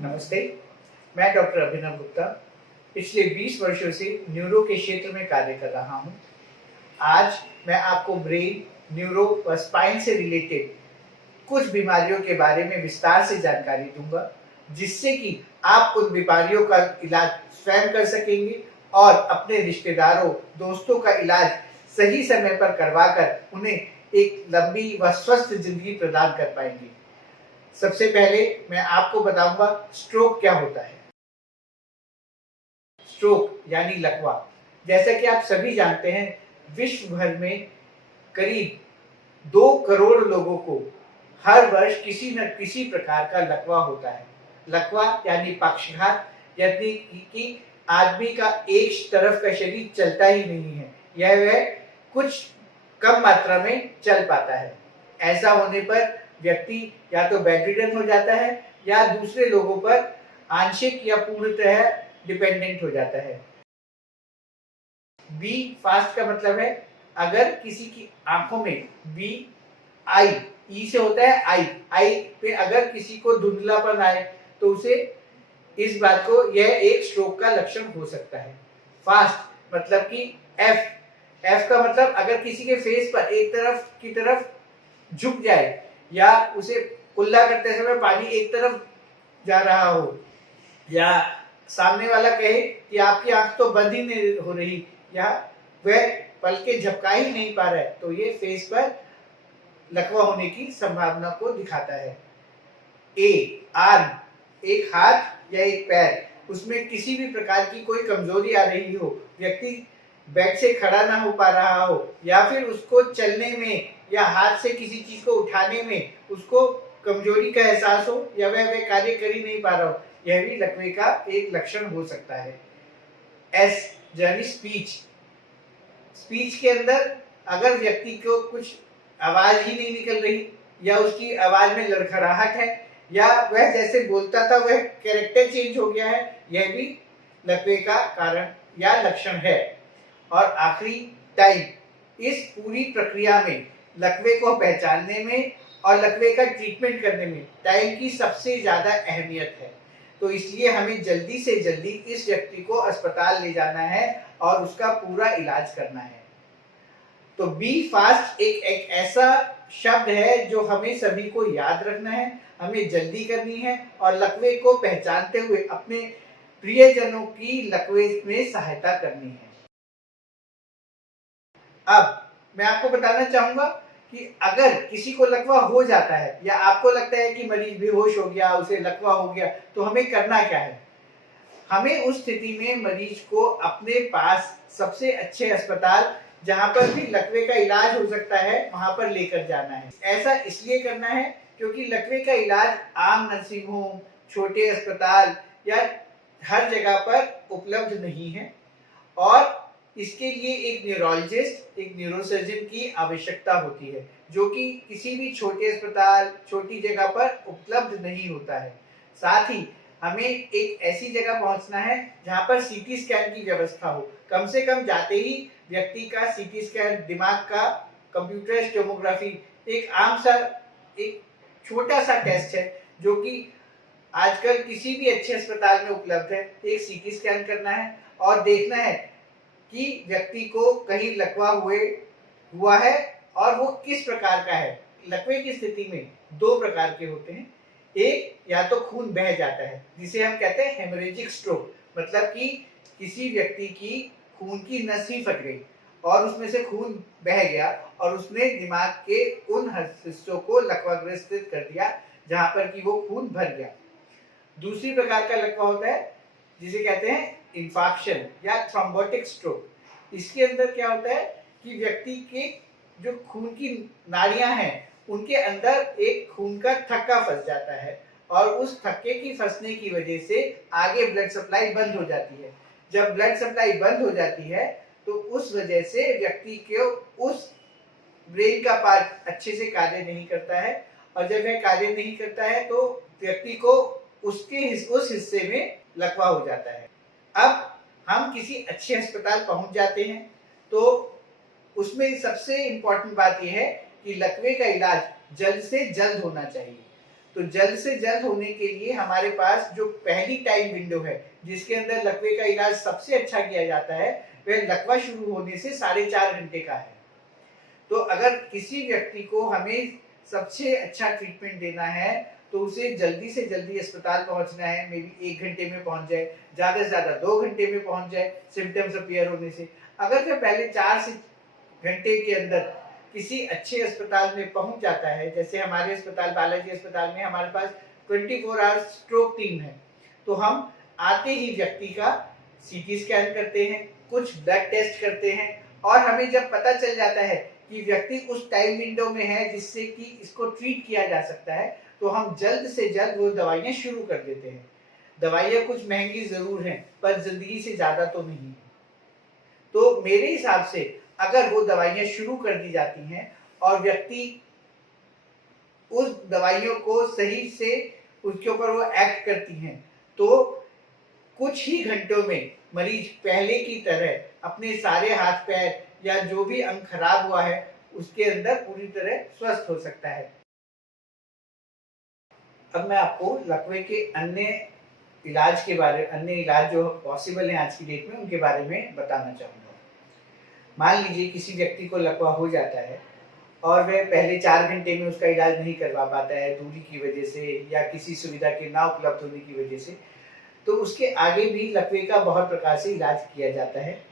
नमस्ते, मैं डॉक्टर अभिनव गुप्ता पिछले 20 वर्षों से न्यूरो के क्षेत्र में कार्य कर रहा हूँ। आज मैं आपको ब्रेन, न्यूरो व स्पाइन से रिलेटेड कुछ बीमारियों के बारे में विस्तार से जानकारी दूंगा, जिससे कि आप उन बीमारियों का इलाज स्वयं कर सकेंगे और अपने रिश्तेदारों, दोस्तों का इलाज सही समय पर करवाकर उन्हें एक लंबी व स्वस्थ जिंदगी प्रदान कर पाएंगे। सबसे पहले मैं आपको बताऊंगा स्ट्रोक क्या होता है। स्ट्रोक यानी लकवा, जैसा कि आप सभी जानते हैं, विश्व भर में करीब 2 करोड़ लोगों को हर वर्ष किसी न किसी प्रकार का लकवा होता है। लकवा यानी पक्षाघात, यानी कि आदमी का एक तरफ का शरीर चलता ही नहीं है, वह कुछ कम मात्रा में चल पाता है। ऐसा होने पर व्यक्ति या तो बेडरिडन हो जाता है या दूसरे लोगों पर आंशिक या पूर्णतः डिपेंडेंट हो जाता है। बी फास्ट का मतलब है अगर किसी की आंखों में बी आई ई से होता है आई पे अगर किसी को धुंधलापन आए तो उसे इस बात को यह एक स्ट्रोक का लक्षण हो सकता है। फास्ट मतलब कि एफ का मतलब अगर किसी के फेस पर एक तरफ की तरफ झुक जाए या उसे कुल्ला करते समय पानी एक तरफ जा रहा हो या सामने वाला कहे कि आपकी आंख तो बंद ही नहीं हो रही या वह पलके झपका ही नहीं पा रहा है, तो ये फेस पर लकवा होने की संभावना को दिखाता है। ए आर्म, एक हाथ या एक पैर, उसमें किसी भी प्रकार की कोई कमजोरी आ रही हो, व्यक्ति बेड से खड़ा ना हो पा रहा हो या फिर उसको चलने में या हाथ से किसी चीज को उठाने में उसको कमजोरी का एहसास हो या वह कार्य कर ही नहीं पा रहा हो, यह भी लकवे का एक लक्षण हो सकता है। एस यानी स्पीच, स्पीच के अंदर अगर व्यक्ति को कुछ आवाज ही नहीं निकल रही या उसकी आवाज में लड़खड़ाहट है या वह जैसे बोलता था वह कैरेक्टर चेंज हो गया है, यह भी लकवे का कारण या लक्षण है। और आखिरी टाइम, इस पूरी प्रक्रिया में लकवे को पहचानने में और लकवे का ट्रीटमेंट करने में टाइम की सबसे ज्यादा अहमियत है। तो इसलिए हमें जल्दी से जल्दी इस व्यक्ति को अस्पताल ले जाना है और उसका पूरा इलाज करना है। तो बी फास्ट एक ऐसा शब्द है जो हमें सभी को याद रखना है, हमें जल्दी करनी है और लकवे को पहचानते हुए अपने प्रियजनों की लकवे में सहायता करनी है। अब मैं आपको बताना चाहूंगा कि अगर किसी को लकवा हो जाता है या आपको लगता है कि मरीज बेहोश हो गया, उसे लकवा हो गया, तो हमें करना क्या है। हमें उस स्थिति में मरीज को अपने पास सबसे अच्छे अस्पताल जहां पर भी लकवे का इलाज हो सकता है वहां पर लेकर जाना है। ऐसा इसलिए करना है क्योंकि लकवे का इलाज आम नर्सिंग होम, छोटे अस्पताल या हर जगह पर उपलब्ध नहीं है और इसके लिए एक न्यूरोलॉजिस्ट, एक न्यूरोसर्जन की आवश्यकता होती है, जो कि किसी भी छोटे अस्पताल, छोटी जगह पर उपलब्ध नहीं होता है। साथ ही हमें एक ऐसी जगह पहुंचना है जहां पर सीटी स्कैन की व्यवस्था हो। कम से कम जाते ही व्यक्ति का सीटी स्कैन, दिमाग का कंप्यूटर टोमोग्राफी, एक आम सा एक छोटा सा टेस्ट है जो कि आजकल किसी भी अच्छे अस्पताल में उपलब्ध है। एक सीटी स्कैन करना है और देखना है कि व्यक्ति को कहीं लकवा हुआ है और वो किस प्रकार का है। लकवे की स्थिति में 2 प्रकार के होते हैं। एक, या तो खून बह जाता है जिसे हम कहते हैं हेमोरेजिक स्ट्रोक, मतलब कि किसी व्यक्ति की खून की नस ही फट गई और उसमें से खून बह गया और उसने दिमाग के उन हिस्सों को लकवाग्रस्त कर दिया जहां पर कि वो खून भर गया। दूसरी प्रकार का लकवा होता है जिसे कहते हैं इंफाक्शन या थ्रोम्बोटिक स्ट्रोक। इसके अंदर क्या होता है कि व्यक्ति के जो खून की नाड़ियां हैं उनके अंदर एक खून का थक्का फंस जाता है और उस थक्के की फंसने की वजह से आगे ब्लड सप्लाई बंद हो जाती है। जब ब्लड सप्लाई बंद हो जाती है तो उस वजह से व्यक्ति को उस ब्रेन का पार्ट अच्छे से कार्य नहीं करता है और जब वह कार्य नहीं करता है तो व्यक्ति को उस हिस्से में लकवा हो जाता है। अब हम किसी अच्छे अस्पताल पहुंच जाते हैं तो उसमें सबसे इम्पोर्टेंट बात यह है कि लकवे का इलाज जल्द से जल्द होना चाहिए। तो जल्द से जल्द होने के लिए हमारे पास जो पहली टाइम विंडो है जिसके अंदर लकवे का इलाज सबसे अच्छा किया जाता है, वह लकवा शुरू होने से 4.5 घंटे का है। तो अगर किसी व्यक्ति को हमें सबसे अच्छा ट्रीटमेंट देना है तो उसे जल्दी से जल्दी अस्पताल पहुंचना है। मे बी 1 घंटे में पहुंच जाए, ज्यादा से ज्यादा 2 घंटे में पहुंच जाए सिम्टम्स अपीयर होने से। अगर वह पहले 4 से घंटे के अंदर किसी अच्छे अस्पताल में पहुंच जाता है, जैसे हमारे अस्पताल बालाजी अस्पताल में हमारे पास 24 आवर्स स्ट्रोक टीम है, तो हम आते ही व्यक्ति का सीटी स्कैन करते हैं, कुछ ब्लड टेस्ट करते हैं, और हमें जब पता चल जाता है कि व्यक्ति उस टाइम विंडो में है जिससे कि इसको ट्रीट किया जा सकता है, तो हम जल्द से जल्द वो दवाइयाँ शुरू कर देते हैं। दवाइयाँ कुछ महंगी जरूर हैं, पर जिंदगी से ज्यादा तो नहीं। तो मेरे हिसाब से अगर वो दवाइयाँ शुरू कर दी जाती हैं और व्यक्ति उस दवाइयों को सही से उसके ऊपर वो एक्ट करती हैं, तो कुछ ही घंटों में मरीज पहले की तरह अपने सारे हाथ पैर या जो भी अंग खराब हुआ है उसके अंदर पूरी तरह स्वस्थ हो सकता है। अब मैं आपको लकवे के अन्य इलाज जो पॉसिबल हैं आज की डेट में, उनके बारे में बताना चाहूँगा। मान लीजिए किसी व्यक्ति को लकवा हो जाता है और वह पहले 4 घंटे में उसका इलाज नहीं करवा पाता है, दूरी की वजह से या किसी सुविधा के ना उपलब्ध होने की वजह से, तो उसके आगे भी लकवे का बहुत प्रकार से इलाज किया जाता है।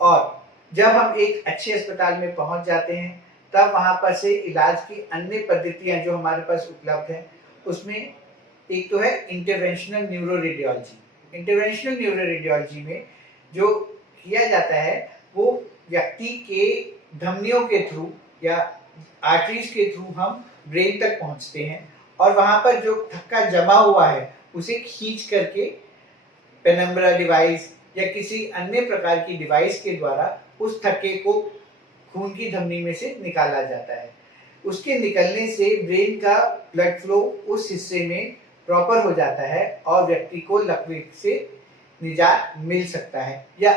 और जब हम एक अच्छे अस्पताल में पहुंच जाते हैं, तब वहां पर से इलाज की अन्य पद्धतियां जो हमारे पास उपलब्ध हैं, उसमें एक तो है इंटरवेंशनल न्यूरोरेडियोलॉजी। इंटरवेंशनल न्यूरोरेडियोलॉजी में जो किया जाता है वो व्यक्ति के धमनियों के थ्रू या आर्टरीज के थ्रू हम ब्रेन तक पहुंचते हैं, और वहां पर जो थक्का जमा हुआ है उसे खींच करके पेनम्ब्रा डिवाइस या किसी अन्य प्रकार की डिवाइस के द्वारा उस थक्के को खून की धमनी में से निकाला जाता है। उसके निकलने से ब्रेन का ब्लड फ्लो उस हिस्से में प्रॉपर हो जाता है और व्यक्ति को लकवे से निजात मिल सकता है। या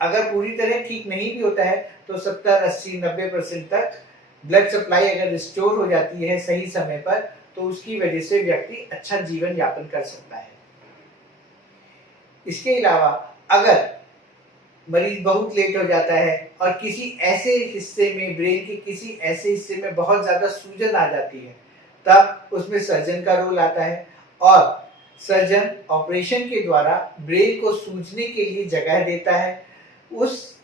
अगर पूरी तरह ठीक नहीं भी होता है तो 70, 80, 90% तक ब्लड सप्लाई अगर रिस्टोर हो जाती है सही समय पर, तो उसकी वजह से व्यक्ति अच्छा जीवन यापन कर सकता है। इसके अलावा अगर मरीज बहुत लेट हो जाता है और किसी ऐसे हिस्से में, ब्रेन के किसी ऐसे हिस्से में बहुत ज्यादा सूजन आ जाती है, तब उसमें सर्जन का रोल आता है, और सर्जन ऑपरेशन के द्वारा ब्रेन को सूजने के लिए जगह देता है। उस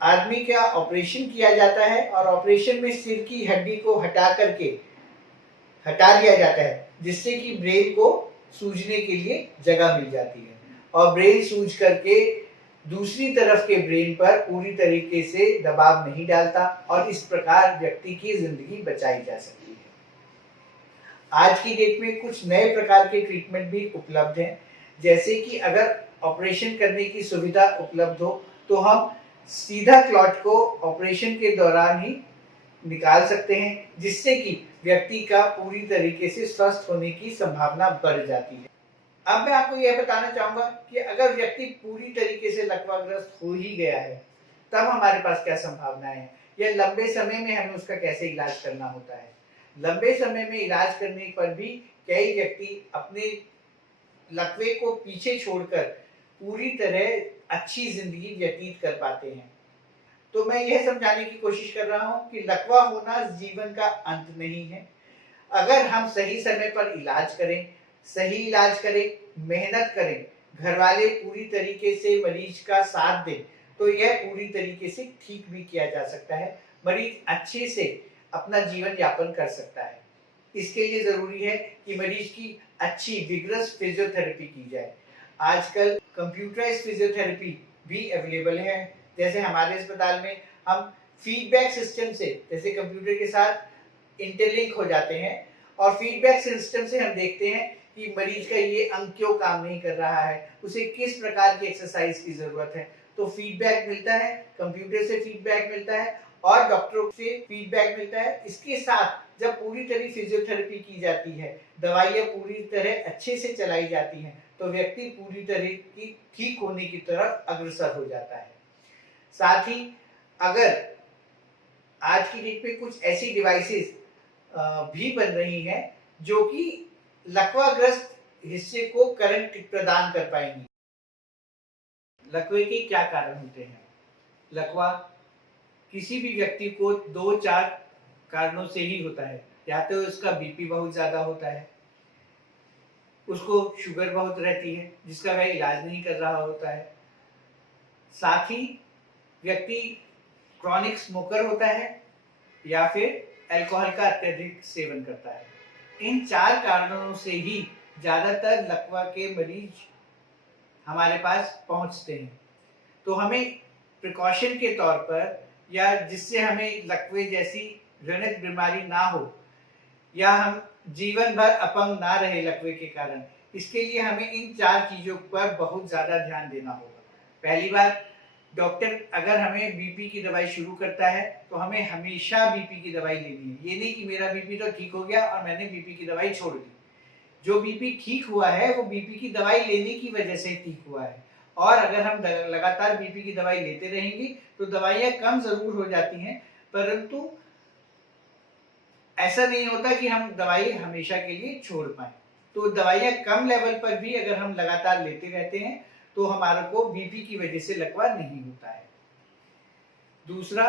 आदमी का ऑपरेशन किया जाता है और ऑपरेशन में सिर की हड्डी को हटा दिया जाता है, जिससे कि ब्रेन को सूजने के लिए जगह मिल जाती है, और ब्रेन सूज करके दूसरी तरफ के ब्रेन पर पूरी तरीके से दबाव नहीं डालता, और इस प्रकार व्यक्ति की जिंदगी बचाई जा सकती है। आज की डेट में कुछ नए प्रकार के ट्रीटमेंट भी उपलब्ध हैं, जैसे कि अगर ऑपरेशन करने की सुविधा उपलब्ध हो तो हम सीधा क्लॉट को ऑपरेशन के दौरान ही निकाल सकते हैं, जिससे कि व्यक्ति का पूरी तरीके से स्वस्थ होने की संभावना बढ़ जाती है। अब मैं आपको यह बताना चाहूंगा कि अगर व्यक्ति पूरी तरीके से लकवाग्रस्त हो ही गया है, तब हमारे पास क्या संभावनाएं हैं, या लंबे समय में हमें उसका कैसे इलाज करना होता है। लंबे समय में इलाज करने पर भी कई व्यक्ति अपने लकवे को पीछे छोड़कर पूरी तरह अच्छी जिंदगी व्यतीत कर पाते हैं। तो मैं यह समझाने की कोशिश कर रहा हूं कि लकवा होना जीवन का अंत नहीं है। अगर हम सही समय पर इलाज करें, मेहनत करें, घर वाले पूरी तरीके से मरीज का साथ दें, तो यह पूरी तरीके से ठीक भी किया जा सकता है। मरीज अच्छे से अपना जीवन यापन कर सकता है। इसके लिए जरूरी है कि मरीज की अच्छी विग्रस फिजियोथेरेपी की जाए। आजकल कंप्यूटराइज्ड फिजियोथेरेपी भी अवेलेबल है। जैसे हमारे अस्पताल में हम फीडबैक सिस्टम से, जैसे कंप्यूटर के साथ इंटरलिंक हो जाते हैं, और फीडबैक सिस्टम से हम देखते हैं कि मरीज का ये अंग क्यों काम नहीं कर रहा है, उसे किस प्रकार की एक्सरसाइज की जरूरत है। तो फीडबैक मिलता है, कंप्यूटर से फीडबैक मिलता है और डॉक्टरों से फीडबैक मिलता है। इसके साथ जब पूरी तरह फिजियोथेरेपी की जाती है, दवाइयाँ पूरी तरह अच्छे से चलाई जाती हैं, तो व्यक्ति पूरी तरह की ठीक होने की तरफ अग्रसर हो जाता है। साथ ही अगर आज की डेट में कुछ ऐसी डिवाइसेस भी बन रही हैं जो कि लकवाग्रस्त हिस्से को करंट प्रदान कर पाएंगी। लकवे के क्या कारण होते हैं? लकवा किसी भी व्यक्ति को 2-4 कारणों से ही होता है। या तो उसका बीपी बहुत ज्यादा होता है, उसको शुगर बहुत रहती है जिसका वह इलाज नहीं कर रहा होता है, साथ ही व्यक्ति क्रॉनिक स्मोकर होता है या फिर अल्कोहल का अत्यधिक सेवन करता है। इन 4 कारणों से ही ज्यादातर लकवा के मरीज हमारे पास पहुंचते हैं। तो हमें प्रिकॉशन के तौर पर, या जिससे हमें लकवे जैसी घृणित बीमारी ना हो या हम जीवन भर अपंग ना रहे लकवे के कारण, इसके लिए हमें इन 4 चीजों पर बहुत ज्यादा ध्यान देना होगा। पहली बात, डॉक्टर अगर हमें बीपी की दवाई शुरू करता है तो हमें हमेशा बीपी की दवाई लेनी है। ये नहीं कि मेरा बीपी तो ठीक हो गया और मैंने बीपी की दवाई छोड़ दी। जो बीपी ठीक हुआ है वो बीपी की दवाई लेने की वजह से ठीक हुआ है, और अगर हम लगातार बीपी की दवाई लेते रहेंगे तो दवाइयां कम जरूर हो जाती हैं, परंतु ऐसा नहीं होता कि हम दवाई हमेशा के लिए छोड़ पाए। तो दवाइयां कम लेवल पर भी अगर हम लगातार लेते रहते हैं तो हमारे को बीपी की वजह से लकवा नहीं होता है। दूसरा,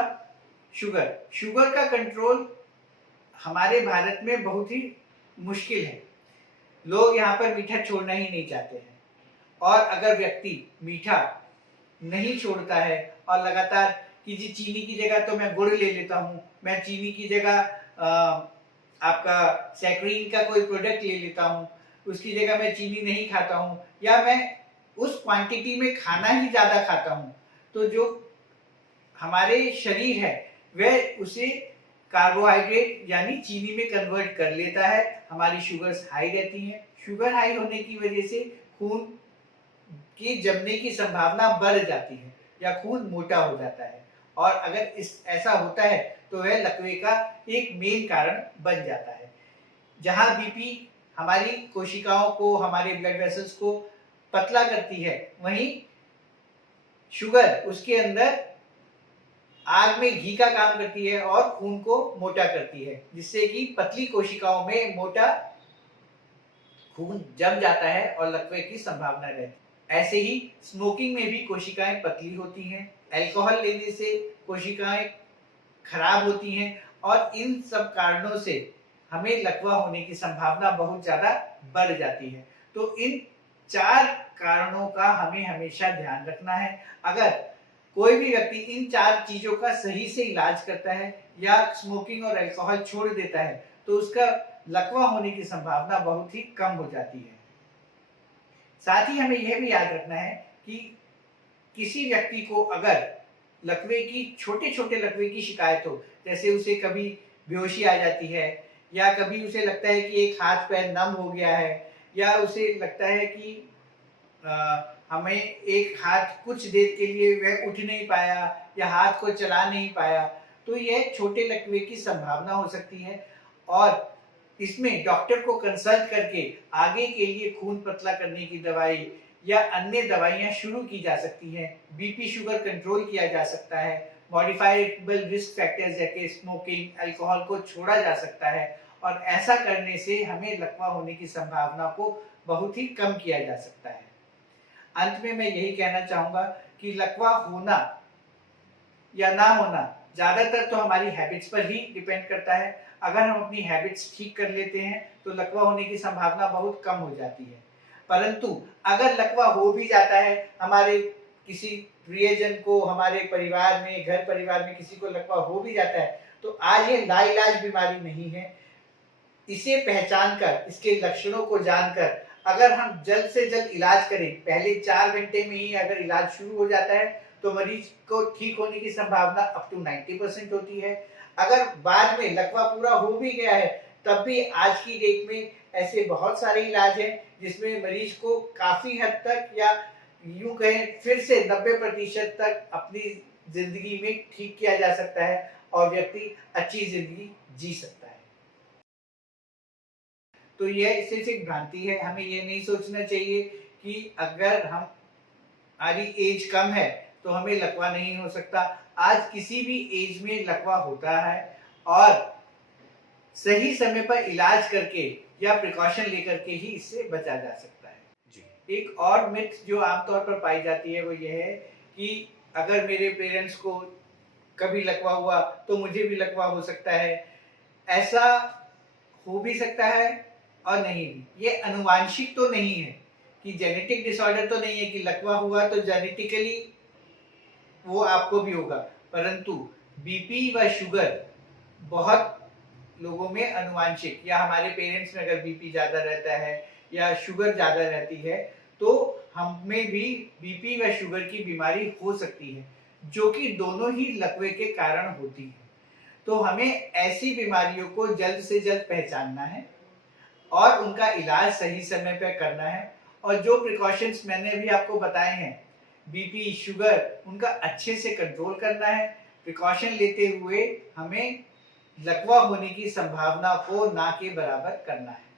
शुगर। शुगर का कंट्रोल हमारे भारत में बहुत ही मुश्किल है। लोग यहाँ पर मीठा छोड़ना ही नहीं चाहते हैं, और अगर व्यक्ति मीठा नहीं छोड़ता है और लगातार कि जी चीनी की जगह तो मैं गुड़ ले लेता हूँ, मैं चीनी की जगह आपका सैकरीन का कोई प्रोडक्ट ले लेता हूँ, उसकी जगह मैं चीनी नहीं खाता हूँ, या मैं उस क्वांटिटी में खाना ही ज्यादा खाता हूँ, तो जो हमारे शरीर है वह उसे कार्बोहाइड्रेट यानी चीनी में कन्वर्ट कर लेता है। हमारी शुगर्स हाई रहती हैं। शुगर हाई होने की वजह से खून की जमने की संभावना बढ़ जाती है या खून मोटा हो जाता है, और अगर ऐसा होता है तो वह लकवे का एक मेन कारण बन जाता है। जहां बीपी हमारी कोशिकाओं को, हमारे ब्लड वेसल्स को पतला करती है, वहीं शुगर उसके अंदर आग में घी का काम करती है और खून को मोटा करती है, जिससे कि पतली कोशिकाओं में मोटा खून जम जाता है और लकवे की संभावना रहती है। ऐसे ही स्मोकिंग में भी कोशिकाएं पतली होती हैं, अल्कोहल लेने से कोशिकाएं खराब होती हैं, और इन सब कारणों से हमें लकवा होने की संभावना बहुत ज्यादा बढ़ जाती है। तो इन 4 कारणों का हमें हमेशा ध्यान रखना है। अगर कोई भी व्यक्ति इन 4 चीजों का सही से इलाज करता है या स्मोकिंग और अल्कोहल छोड़ देता है तो उसका लकवा होने की संभावना बहुत ही कम हो जाती है। साथ ही हमें यह भी याद रखना है कि किसी व्यक्ति को अगर लकवे की, छोटे छोटे लकवे की शिकायत हो, जैसे उसे कभी बेहोशी आ जाती है, या कभी उसे लगता है कि एक हाथ पैर नम हो गया है, या उसे लगता है कि हमें एक हाथ कुछ देर के लिए वह उठ नहीं पाया या हाथ को चला नहीं पाया, तो यह छोटे लकवे की संभावना हो सकती है, और इसमें डॉक्टर को कंसल्ट करके आगे के लिए खून पतला करने की दवाई या अन्य दवाइयां शुरू की जा सकती हैं। बीपी शुगर कंट्रोल किया जा सकता है, मॉडिफाइबल रिस्क फैक्टर्स जैसे स्मोकिंग, अल्कोहल को छोड़ा जा सकता है, और ऐसा करने से हमें लकवा होने की संभावना को बहुत ही कम किया जा सकता है। अंत में मैं यही कहना चाहूंगा कि लकवा होना या ना होना ज्यादातर तो हमारी हैबिट्स पर ही डिपेंड करता है। अगर हम अपनी हैबिट्स ठीक कर लेते हैं तो लकवा होने की संभावना बहुत कम हो जाती है, परंतु अगर लकवा हो भी जाता है, हमारे किसी प्रियजन को, हमारे परिवार में, घर परिवार में किसी को लकवा हो भी जाता है, तो आज ये लाइलाज बीमारी नहीं है। इसे पहचान कर, इसके लक्षणों को जानकर अगर हम जल्द से जल्द इलाज करें, पहले 4 घंटे में ही अगर इलाज शुरू हो जाता है तो मरीज को ठीक होने की संभावना अप टू 90% होती है। अगर बाद में लकवा पूरा हो भी गया है तब भी आज की डेट में ऐसे बहुत सारे इलाज हैं जिसमें मरीज को काफी हद तक, या यूं कहें फिर से 90% तक अपनी जिंदगी में ठीक किया जा सकता है और व्यक्ति अच्छी जिंदगी जी सकता है। तो यह सिर्फ एक भ्रांति है। हमें यह नहीं सोचना चाहिए कि अगर हमारी एज कम है तो हमें लकवा नहीं हो सकता। आज किसी भी एज में लकवा होता है, और सही समय पर इलाज करके या प्रिकॉशन लेकर के ही इससे बचा जा सकता है। जी। एक और मिथ जो आमतौर पर पाई जाती है वो ये है कि अगर मेरे पेरेंट्स को कभी लकवा हुआ तो मुझे भी लकवा हो सकता है। ऐसा हो भी सकता है और नहीं भी। ये आनुवांशिक तो नहीं है कि जेनेटिक डिसऑर्डर तो नहीं है कि लकवा हुआ तो जेनेटिकली वो आपको भी होगा, परंतु बीपी व शुगर बहुत लोगों में आनुवांशिक या हमारे पेरेंट्स में अगर बीपी ज्यादा रहता है या शुगर ज्यादा रहती है तो हम में भी बीपी व शुगर की बीमारी हो सकती है, जो कि दोनों ही लकवे के कारण होती है। तो हमें ऐसी बीमारियों को जल्द से जल्द पहचानना है और उनका इलाज सही समय पर करना है। और जो प्रिकॉशंस मैंने भी आपको बताए हैं, बीपी शुगर, उनका अच्छे से कंट्रोल करना है। प्रिकॉशन लेते हुए हमें लकवा होने की संभावना को ना के बराबर करना है।